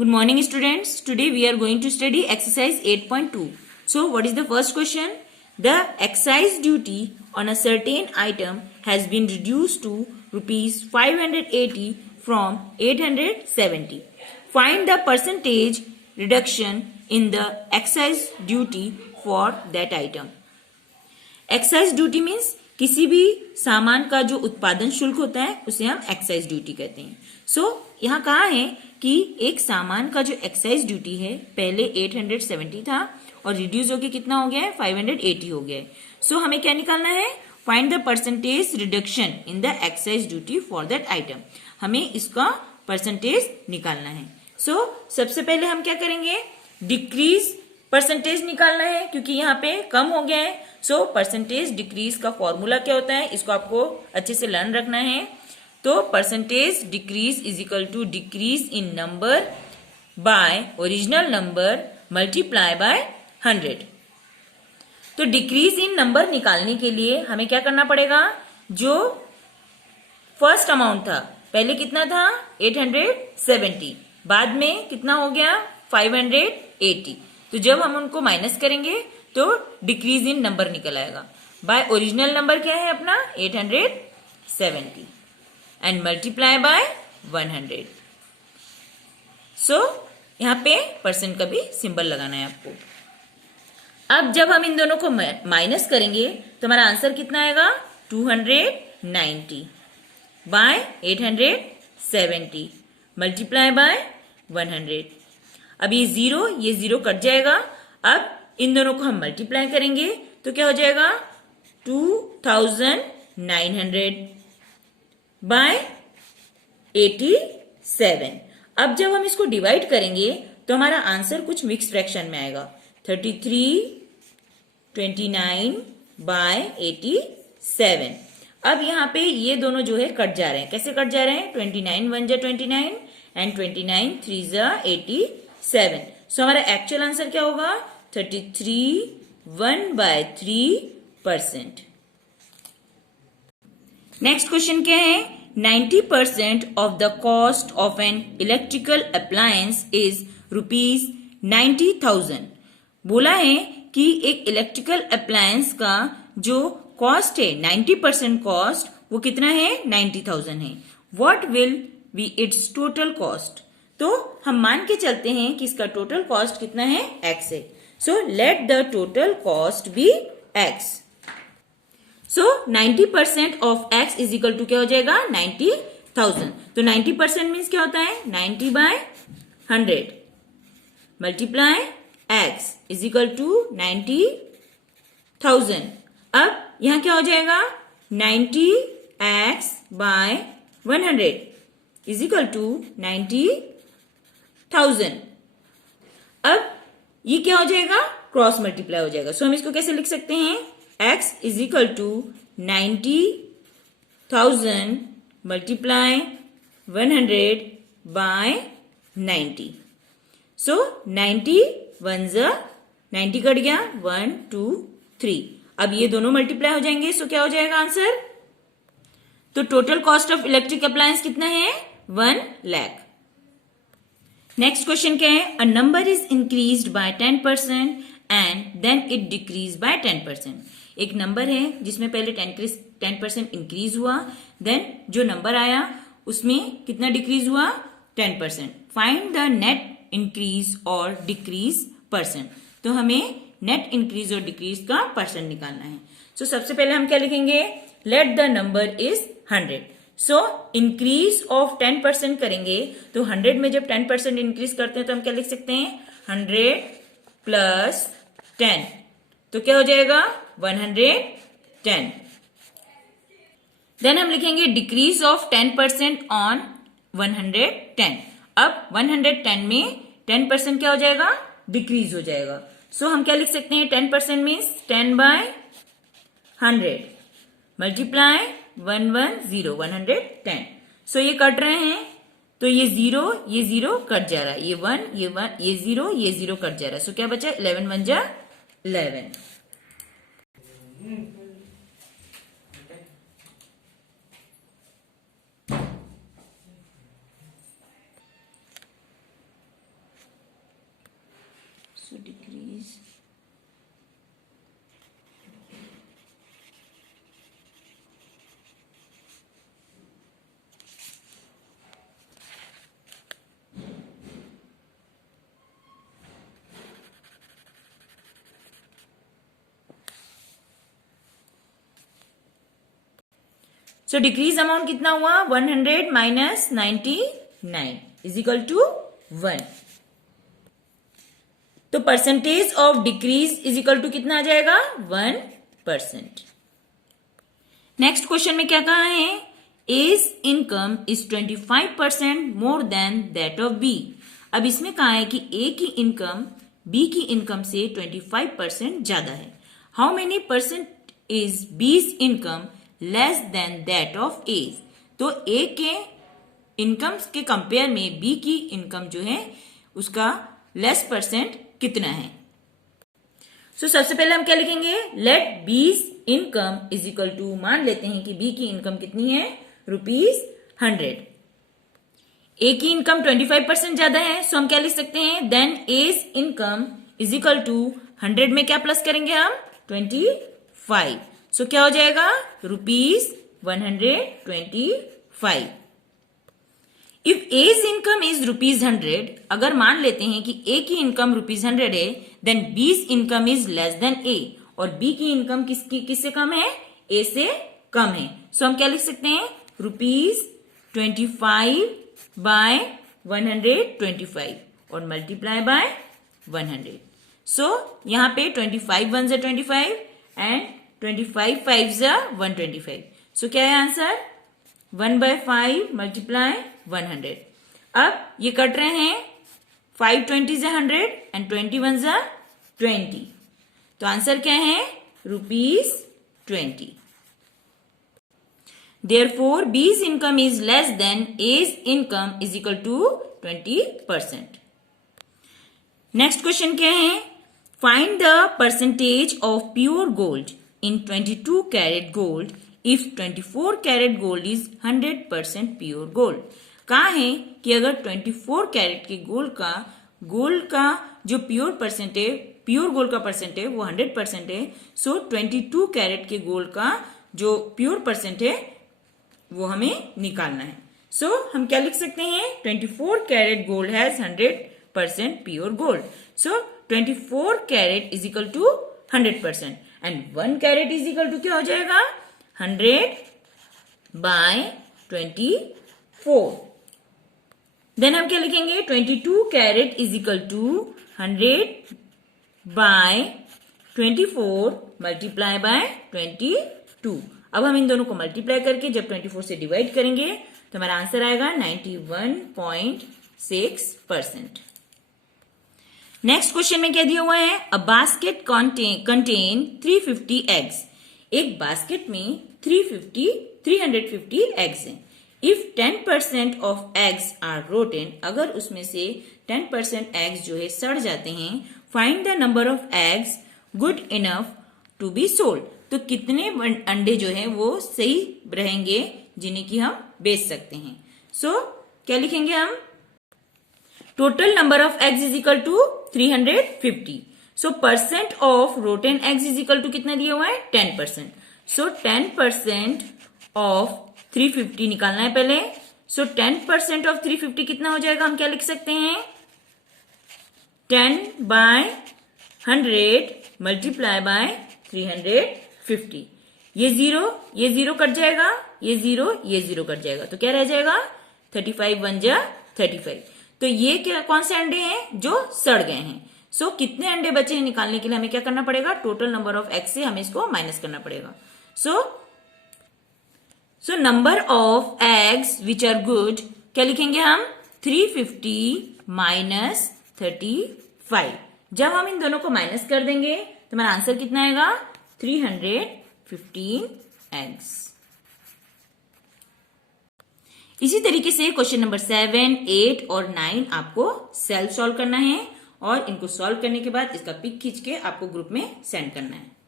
Good morning students. Today we are going to study exercise 8.2. So what is the first question? The excise duty on a certain item has been reduced to rupees 580 from 870. Find the percentage reduction in the excise duty for that item. Excise duty means किसी भी सामान का जो उत्पादन शुल्क होता है उसे हम एक्साइज ड्यूटी कहते हैं. यहाँ कहा है कि एक सामान का जो एक्साइज ड्यूटी है पहले 870 था और रिड्यूस होके कितना हो गया है 580 हो गया है. हमें क्या निकालना है? Find the percentage reduction in the excise duty for that item. हमें इसका परसेंटेज निकालना है. सबसे पहले हम क्या करेंगे? डिक्रीज परसेंटेज निकालना है क्योंकि यहाँ पे कम हो गया है. परसेंटेज डिक्रीज का फॉर्मूला क्या होता है इसको आपको अच्छे से लर्न रखना है. Percentage decrease is equal to decrease in number by original number multiply by 100. तो डिक्रीज इन नंबर निकालने के लिए हमें क्या करना पड़ेगा? जो फर्स्ट अमाउंट था पहले कितना था 870, बाद में कितना हो गया 580. तो जब हम उनको माइनस करेंगे तो डिक्रीज इन नंबर निकल आएगा. बाय ओरिजिनल नंबर क्या है अपना 870 एंड मल्टीप्लाई बाय 100. यहाँ पे परसेंट का भी सिंबल लगाना है आपको. अब जब हम इन दोनों को माइनस करेंगे तो हमारा आंसर कितना आएगा 290 बाय 870 मल्टीप्लाई बाय 100. अब ये जीरो कट जाएगा. अब इन दोनों को हम मल्टीप्लाई करेंगे तो क्या हो जाएगा 2900 बाय 87. अब जब हम इसको डिवाइड करेंगे तो हमारा आंसर कुछ मिक्स फ्रैक्शन में आएगा 3329 बाय 87. अब यहाँ पे ये दोनों जो है कट जा रहे हैं. कैसे कट जा रहे हैं? 29 1 जा 29 एंड 29 3 जा 87. हमारा एक्चुअल आंसर क्या होगा 33 1/3%. नेक्स्ट क्वेश्चन क्या है? 90% of the cost of an electrical appliance is rupees 90,000. बोला है कि एक इलेक्ट्रिकल अप्लायंस का जो कॉस्ट है 90% कॉस्ट वो कितना है 90,000 है. What will be it's total cost? तो हम मान के चलते हैं कि इसका टोटल कॉस्ट कितना है x है. Let the total cost be x. 90% of x is equal to क्या हो जाएगा 90,000. तो 90% मीन्स क्या होता है 90 by 100 multiply x is equal to 90,000. अब यहां क्या हो जाएगा 90x bye 100 is equal to 90,000. अब ये क्या हो जाएगा क्रॉस मल्टीप्लाई हो जाएगा. हम इसको कैसे लिख सकते हैं x is equal to 90,000 multiply 100 by 90. 90 1 जा 90 कट गया 1 2 3. अब ये दोनों मल्टीप्लाई हो जाएंगे. क्या हो जाएगा आंसर? तो total cost of electric appliance कितना है 1 लाख. नेक्स्ट क्वेश्चन क्या है? A number is increased by 10% and then it decrease by 10%. एक नंबर है जिसमें पहले 10% इंक्रीज हुआ, देन जो नंबर आया उसमें कितना डिक्रीज हुआ 10%. फाइंड द नेट इंक्रीज और डिक्रीज परसेंट. तो हमें नेट इंक्रीज और डिक्रीज का परसेंट निकालना है. सबसे पहले हम क्या लिखेंगे? Let the number is 100. Increase of 10% करेंगे तो 100 में जब 10% इंक्रीज करते हैं तो हम क्या लिख सकते हैं 100 प्लस 10. तो क्या हो जाएगा 110. देन हम लिखेंगे डिक्रीज ऑफ 10% ऑन 110. अब 110 में 10% क्या हो जाएगा डिक्रीज हो जाएगा. हम क्या लिख सकते हैं 10% मीन्स 10 बाय 100 मल्टीप्लाई 110 110. ये कट रहे हैं तो ये जीरो कट जा रहा है. ये 1 ये 0 कट जा रहा है. क्या बचा 11 1 जा 11. So decrease अमाउंट कितना हुआ 100 माइनस 99 इज इक्वल टू 1. तो percentage of decrease is equal to कितना आ जाएगा 1%. नेक्स्ट क्वेश्चन में क्या कहा है A's income is 25% more than that of B. अब इसमें कहा है कि A की इनकम B की इनकम से 25% ज्यादा है. How many percent is B's income less than that of A. तो A के इनकम के कंपेयर में B की इनकम जो है उसका लेस परसेंट कितना है. सो सबसे पहले हम क्या लिखेंगे let B's income is equal to मान लेते हैं कि B की इनकम कितनी है ₹100. A की इनकम 25% ज्यादा है. सो हम क्या लिख सकते हैं then A's income is equal to 100 में क्या प्लस करेंगे हम 25. सो क्या हो जाएगा ₹125. इफ A's इनकम इज ₹100, अगर मान लेते हैं कि A की इनकम ₹100 है then B's income is less than A. और B की इनकम किससे कम है A से कम है. सो हम क्या लिख सकते हैं ₹25 बाय 125 और मल्टीप्लाई बाय 100. सो यहाँ पे 25 1 = 25 एंड 25 5 = 125. सो क्या है आंसर 1/5 मल्टीप्लाई 100. अब ये कट रहे हैं 5 20 = 100 एंड 21 = 20. तो आंसर क्या है ₹20. Therefore, B's income is less than A's income is equal to 20%. Next question क्या है find the percentage of pure gold in 22 karat gold if 24 karat gold is 100% pure gold. कहा है कि अगर 24 कैरेट के गोल्ड का जो प्योर गोल्ड का परसेंट है वो 100% है. सो 22 कैरेट के गोल्ड का जो प्योर परसेंट है वो हमें निकालना है. सो हम क्या लिख सकते हैं 24 carat gold has 100% pure gold. So 24 carat is equal to 100% and 1 carat is equal to क्या हो जाएगा 100/24. देन हम क्या लिखेंगे 22 carat is equal to 100/24 multiply by 22. अब हम इन दोनों को मल्टीप्लाई करके जब 24 से डिवाइड करेंगे तो हमारा आंसर आएगा 91.6%. नेक्स्ट क्वेश्चन में क्या दिया हुआ है अ बास्केट कंटेन 350 एग्स. एक बास्केट में 350 एग्स हैं. If 10% of eggs are rotten, अगर उसमें से 10% एग्स जो है सड़ जाते हैं, find the number of eggs good enough to be sold. तो कितने अंडे जो है वो सही रहेंगे जिन्हें कि हम बेच सकते हैं. सो क्या लिखेंगे हम total number of eggs is equal to 350. So percent of rotten eggs is equal to कितना दिया हुआ है 10%. सो 10% ऑफ 350 निकालना है पहले. सो 10% ऑफ 350 कितना हो जाएगा हम क्या लिख सकते हैं 10/100 मल्टीप्लाई बाय 350. ये जीरो कट जाएगा, ये जीरो कट जाएगा. तो क्या रह जाएगा 35 1 = 35. तो ये क्या कौन से अंडे हैं जो सड़ गए हैं. सो कितने अंडे बचे हैं निकालने के लिए हमें क्या करना पड़ेगा टोटल नंबर ऑफ एग्स से हमें इसको माइनस करना पड़ेगा. So number of eggs which are good क्या लिखेंगे हम 350 माइनस 35. जब हम इन दोनों को माइनस कर देंगे तो हमारा आंसर कितना आएगा 315 एग्स. इसी तरीके से क्वेश्चन नंबर 7, 8 और 9 आपको सेल्फ सॉल्व करना है और इनको सॉल्व करने के बाद इसका पिक खींच के आपको ग्रुप में सेंड करना है.